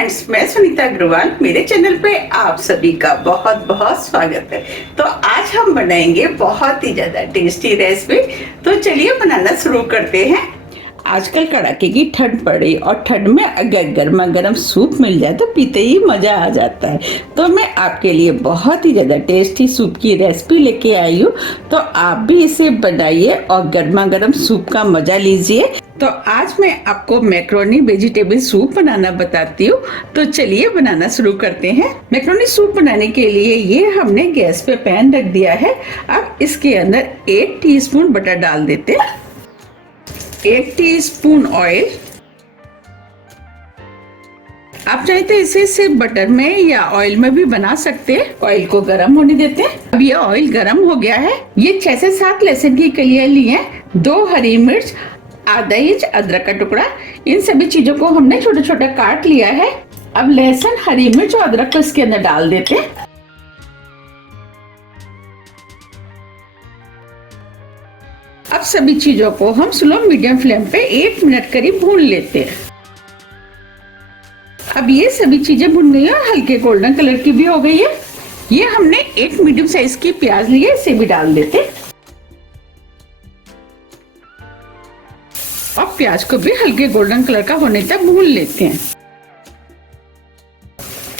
Friends, मैं सुनीता अग्रवाल। मेरे channel पे आप सभी का बहुत बहुत स्वागत है। तो आज हम बनाएंगे बहुत ही ज्यादा टेस्टी रेसिपी। तो चलिए बनाना शुरू करते हैं। आजकल कड़ाके की ठंड पड़ी और ठंड में अगर गर्मा गर्म सूप मिल जाए तो पीते ही मजा आ जाता है। तो मैं आपके लिए बहुत ही ज्यादा टेस्टी सूप की रेसिपी लेके आई हूँ। तो आप भी इसे बनाइए और गर्मा गर्म सूप का मजा लीजिए। तो आज मैं आपको मैक्रोनी वेजिटेबल सूप बनाना बताती हूँ। तो चलिए बनाना शुरू करते हैं। मैक्रोनी सूप बनाने के लिए ये हमने गैस पे पैन रख दिया है। अब इसके अंदर 1 टीस्पून बटर डाल देते हैं, 1 टीस्पून ऑयल। आप चाहे तो इसे सिर्फ बटर में या ऑयल में भी बना सकते हैं। ऑयल को गर्म होने देते हैं। अब ये ऑयल गर्म हो गया है। ये 6 से 7 लहसुन की कलियां ली हैं, 2 हरी मिर्च, आधा इंच अदरक का टुकड़ा। इन सभी चीजों को हमने छोटा छोटा काट लिया है। अब लहसुन, हरी मिर्च और अदरक को इसके अंदर डाल देते हैं। अब सभी चीजों को हम स्लो मीडियम फ्लेम पे 1 मिनट करीब भून लेते हैं। अब ये सभी चीजें भुन गई और हल्के गोल्डन कलर की भी हो गई है। ये हमने 1 मीडियम साइज की प्याज ली है, इसे भी डाल देते हैं और प्याज को भी हल्के गोल्डन कलर का होने तक भून लेते हैं।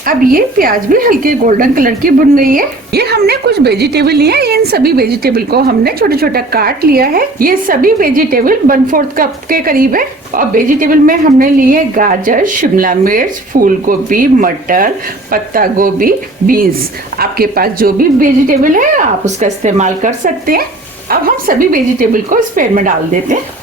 अब ये प्याज भी हल्के गोल्डन कलर की भुन गई है। ये हमने कुछ वेजिटेबल लिए हैं। इन सभी वेजिटेबल को हमने छोटा छोटा काट लिया है। ये सभी वेजिटेबल 1/4 कप के करीब है। और वेजिटेबल में हमने लिए गाजर, शिमला मिर्च, फूल गोभी, मटर, पत्ता गोभी, बीन्स। आपके पास जो भी वेजिटेबल है आप उसका इस्तेमाल कर सकते हैं। अब हम सभी वेजिटेबल को इस पैन में डाल देते हैं।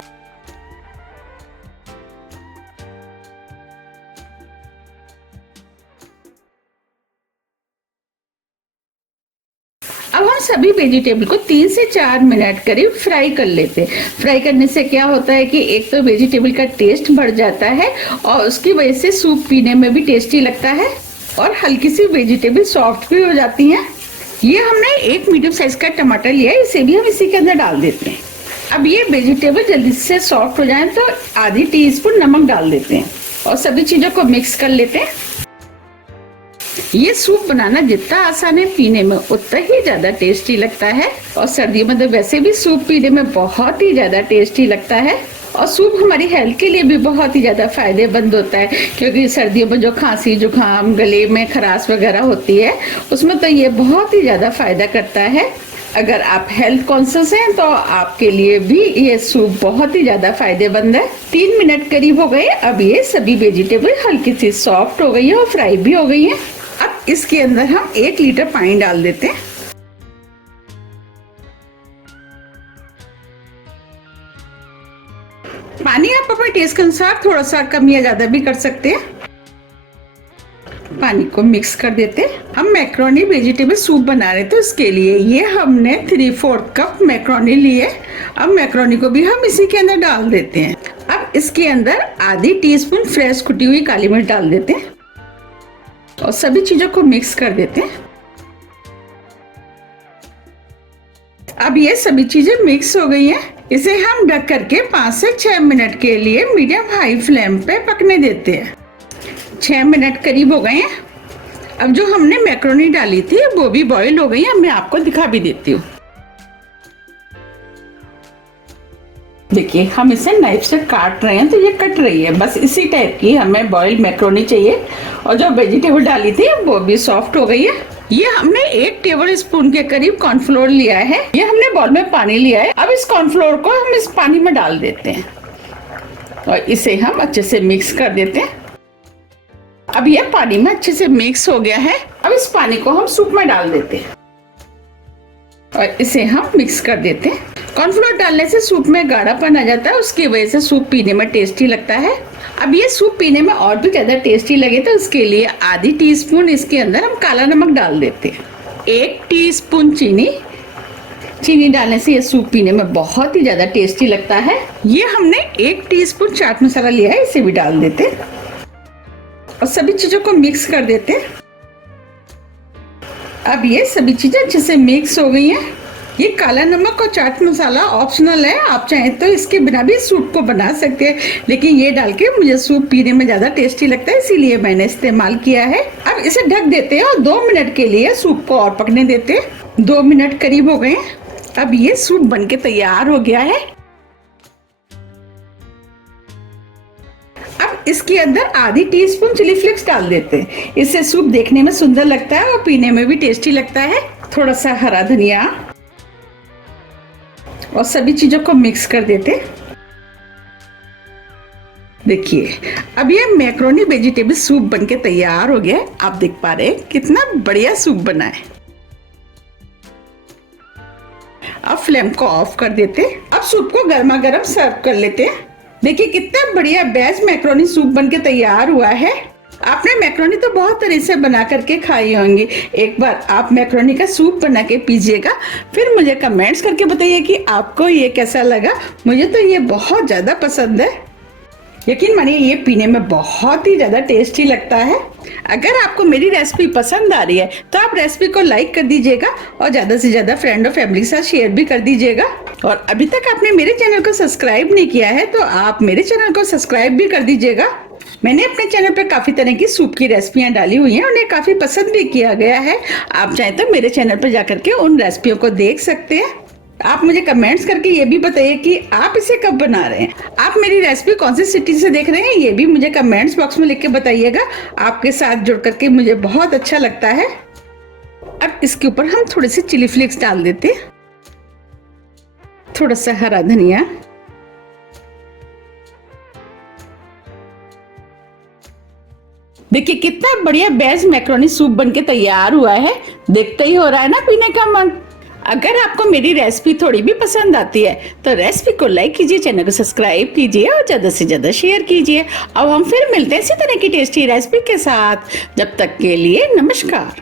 अब हम सभी वेजिटेबल को 3 से 4 मिनट करीब फ्राई कर लेते हैं। फ्राई करने से क्या होता है कि एक तो वेजिटेबल का टेस्ट बढ़ जाता है और उसकी वजह से सूप पीने में भी टेस्टी लगता है और हल्की सी वेजिटेबल सॉफ्ट भी हो जाती हैं। ये हमने 1 मीडियम साइज का टमाटर लिया है, इसे भी हम इसी के अंदर डाल देते हैं। अब ये वेजिटेबल जल्दी से सॉफ्ट हो जाए तो आधी टीस्पून नमक डाल देते हैं और सभी चीजों को मिक्स कर लेते हैं। ये सूप बनाना जितना आसान है, पीने में उतना ही ज्यादा टेस्टी लगता है। और सर्दियों में तो वैसे भी सूप पीने में बहुत ही ज्यादा टेस्टी लगता है। और सूप हमारी हेल्थ के लिए भी बहुत ही ज्यादा फायदेमंद होता है, क्योंकि सर्दियों में जो खांसी, जुकाम, गले में खराश वगैरह होती है उसमें तो ये बहुत ही ज्यादा फायदा करता है। अगर आप हेल्थ कॉन्शियस हैं तो आपके लिए भी ये सूप बहुत ही ज्यादा फायदेमंद है। 3 मिनट करीब हो गए। अब ये सभी वेजिटेबल हल्की सी सॉफ्ट हो गई है और फ्राई भी हो गई है। अब इसके अंदर हम 1 लीटर पानी डाल देते हैं। पानी आप अपने टेस्ट के अनुसार थोड़ा सा कम या ज्यादा भी कर सकते हैं। पानी को मिक्स कर देते हैं। हम मैक्रोनी वेजिटेबल सूप बना रहे तो इसके लिए ये हमने 3/4 कप मैक्रोनी लिए। अब मैक्रोनी को भी हम इसी के अंदर डाल देते हैं। अब इसके अंदर आधी टीस्पून फ्रेश कुटी हुई काली मिर्च डाल देते हैं और सभी चीजों को मिक्स कर देते हैं। अब ये सभी चीजें मिक्स हो गई हैं। इसे हम ढक करके 5 से 6 मिनट के लिए मीडियम हाई फ्लेम पे पकने देते हैं। 6 मिनट करीब हो गए हैं। अब जो हमने मैक्रोनी डाली थी वो भी बॉईल हो गई है। मैं आपको दिखा भी देती हूँ। देखिए, हम इसे नाइफ से काट रहे हैं तो ये कट रही है। बस इसी टाइप की हमें बॉइल्ड मैक्रोनी चाहिए। और जो वेजिटेबल डाली थी वो भी सॉफ्ट हो गई है। ये हमने 1 टेबल स्पून के करीब कॉर्नफ्लोर लिया है। ये हमने बॉल में पानी लिया है। अब इस कॉर्नफ्लोर को हम इस पानी में डाल देते हैं और इसे हम अच्छे से मिक्स कर देते हैं। अब ये पानी में अच्छे से मिक्स हो गया है। अब इस पानी को हम सूप में डाल देते हैं और इसे हम मिक्स कर देते हैं। कॉर्नफ्लोर डालने से सूप में गाढ़ापन आ जाता है, उसकी वजह से सूप पीने में टेस्टी लगता है। अब ये सूप पीने में और भी ज्यादा टेस्टी लगे तो इसके लिए आधी टीस्पून इसके अंदर हम काला नमक डाल देते हैं। 1 टीस्पून चीनी डालने से ये सूप पीने में बहुत ही ज्यादा टेस्टी लगता है। ये हमने 1 टीस्पून चाट मसाला लिया है, इसे भी डाल देते हैं और सभी चीजों को मिक्स कर देते हैं। अब ये सभी चीजें अच्छे से मिक्स हो गई हैं। ये काला नमक और चाट मसाला ऑप्शनल है, आप चाहें तो इसके बिना भी सूप को बना सकते हैं, लेकिन ये डाल के मुझे सूप पीने में ज़्यादा टेस्टी लगता है, इसीलिए मैंने इस्तेमाल किया है। अब इसे ढक देते हैं और 2 मिनट के लिए सूप को और पकने देते हैं। 2 मिनट करीब हो गए हैं। अब ये सूप बनके तैयार हो गया है। अब इसके अंदर आधी टीस्पून चिली फ्लेक्स डाल देते हैं, इससे सूप देखने में सुंदर लगता है और पीने में भी टेस्टी लगता है। थोड़ा सा हरा धनिया और सभी चीजों को मिक्स कर देते। देखिए अब ये मैक्रोनी वेजिटेबल सूप बनके तैयार हो गया है। आप देख पा रहे हैं कितना बढ़िया सूप बना है। अब फ्लेम को ऑफ कर देते। अब सूप को गर्मा गर्म सर्व कर लेते हैं। देखिए कितना बढ़िया वेज मैक्रोनी सूप बनके तैयार हुआ है। आपने मैक्रोनी तो बहुत तरह से बना करके खाई होंगी, एक बार आप मैक्रोनी का सूप बना के पीजिएगा, फिर मुझे कमेंट्स करके बताइए कि आपको ये कैसा लगा। मुझे तो ये बहुत ज्यादा पसंद है। यकीन मानिए ये पीने में बहुत ही ज़्यादा टेस्टी लगता है। अगर आपको मेरी रेसिपी पसंद आ रही है तो आप रेसिपी को लाइक कर दीजिएगा और ज़्यादा से ज़्यादा फ्रेंड और फैमिली के साथ शेयर भी कर दीजिएगा। और अभी तक आपने मेरे चैनल को सब्सक्राइब नहीं किया है तो आप मेरे चैनल को सब्सक्राइब भी कर दीजिएगा। मैंने अपने चैनल पर काफ़ी तरह की सूप की रेसिपियाँ डाली हुई हैं, उन्हें काफ़ी पसंद भी किया गया है। आप चाहें तो मेरे चैनल पर जाकर के उन रेसिपियों को देख सकते हैं। आप मुझे कमेंट्स करके ये भी बताइए कि आप इसे कब बना रहे हैं। आप मेरी रेसिपी कौन सी सिटी से देख रहे हैं ये भी मुझे कमेंट्स बॉक्स में लिख के बताइएगा। आपके साथ जुड़ करके मुझे बहुत अच्छा लगता है। अब इसके ऊपर हम थोड़े से चिली फ्लेक्स डाल देते, थोड़ा सा हरा धनिया, देखिए कितना बढ़िया वेज मैक्रोनी सूप बनके तैयार हुआ है। देखते ही हो रहा है ना पीने का मन। अगर आपको मेरी रेसिपी थोड़ी भी पसंद आती है तो रेसिपी को लाइक कीजिए, चैनल को सब्सक्राइब कीजिए और ज़्यादा से ज़्यादा शेयर कीजिए। अब हम फिर मिलते हैं इसी तरह की टेस्टी रेसिपी के साथ। जब तक के लिए नमस्कार।